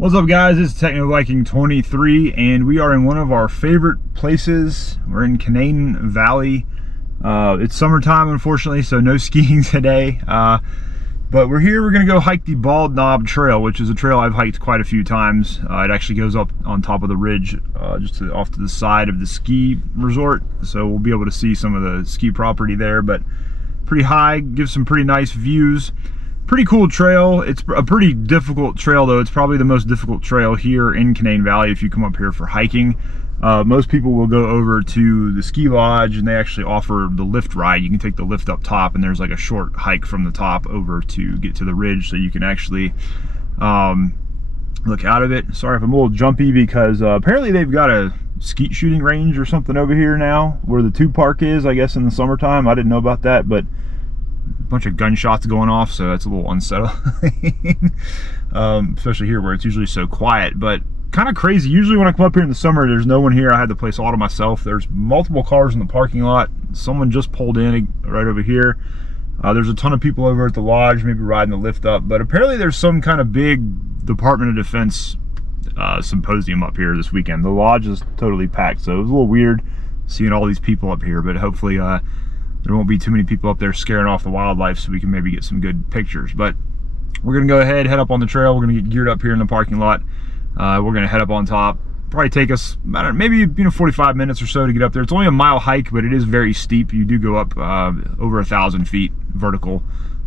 What's up, guys? It's Techno Viking 23 and we are in one of our favorite places. We're in Canaan Valley. It's summertime, unfortunately, so no skiing today, but we're here. We're gonna go hike the Bald Knob Trail, which is a trail I've hiked quite a few times. It actually goes up on top of the ridge, off to the side of the ski resort, so we'll be able to see some of the ski property there, but pretty high, gives some pretty nice views. Pretty cool trail. It's a pretty difficult trail, though. It's probably the most difficult trail here in Canaan Valley if you come up here for hiking. Most people will go over to the ski lodge and they actually offer the lift ride. You can take the lift up top and there's like a short hike from the top over to get to the ridge, so you can actually look out of it. Sorry if I'm a little jumpy because apparently they've got a skeet shooting range or something over here now where the tube park is, I guess, in the summertime. I didn't know about that, but bunch of gunshots going off, so that's a little unsettling. Especially here where it's usually so quiet, but kind of crazy. Usually when I come up here in the summer, there's no one here. I had the place all to myself. There's multiple cars in the parking lot. Someone just pulled in right over here. There's a ton of people over at the lodge, maybe riding the lift up, but apparently there's some kind of big Department of Defense symposium up here this weekend. The lodge is totally packed, so it was a little weird seeing all these people up here, but hopefully there won't be too many people up there scaring off the wildlife, so we can maybe get some good pictures. But we're gonna go ahead, head up on the trail. We're gonna get geared up here in the parking lot. We're gonna head up on top. Probably take us, I don't know, maybe 45 minutes or so to get up there. It's only a mile hike, but it is very steep. You do go up over 1,000 feet vertical,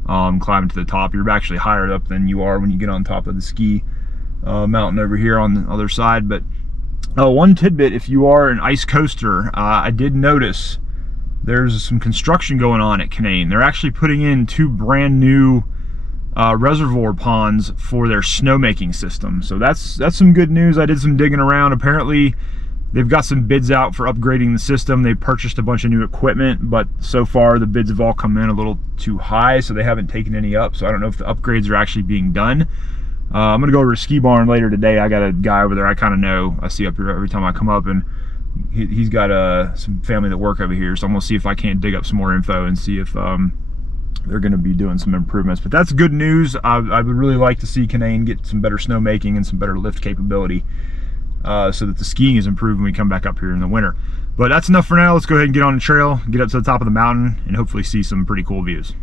climbing to the top. You're actually higher up than you are when you get on top of the ski mountain over here on the other side. But one tidbit, if you are an ice coaster, I did notice there's some construction going on at Canaan. They're actually putting in 2 brand new reservoir ponds for their snowmaking system. So that's some good news. I did some digging around. Apparently they've got some bids out for upgrading the system. They purchased a bunch of new equipment, but so far the bids have all come in a little too high, so they haven't taken any up. So I don't know if the upgrades are actually being done. I'm gonna go over to Ski Barn later today. I got a guy over there I kind of know. I see up here every time I come up, and he's got some family that work over here, so I'm gonna see if I can't dig up some more info and see if they're gonna be doing some improvements. But that's good news. I would really like to see Canaan get some better snowmaking and some better lift capability, so that the skiing is improved when we come back up here in the winter. But that's enough for now. Let's go ahead and get on the trail, get up to the top of the mountain, and hopefully see some pretty cool views.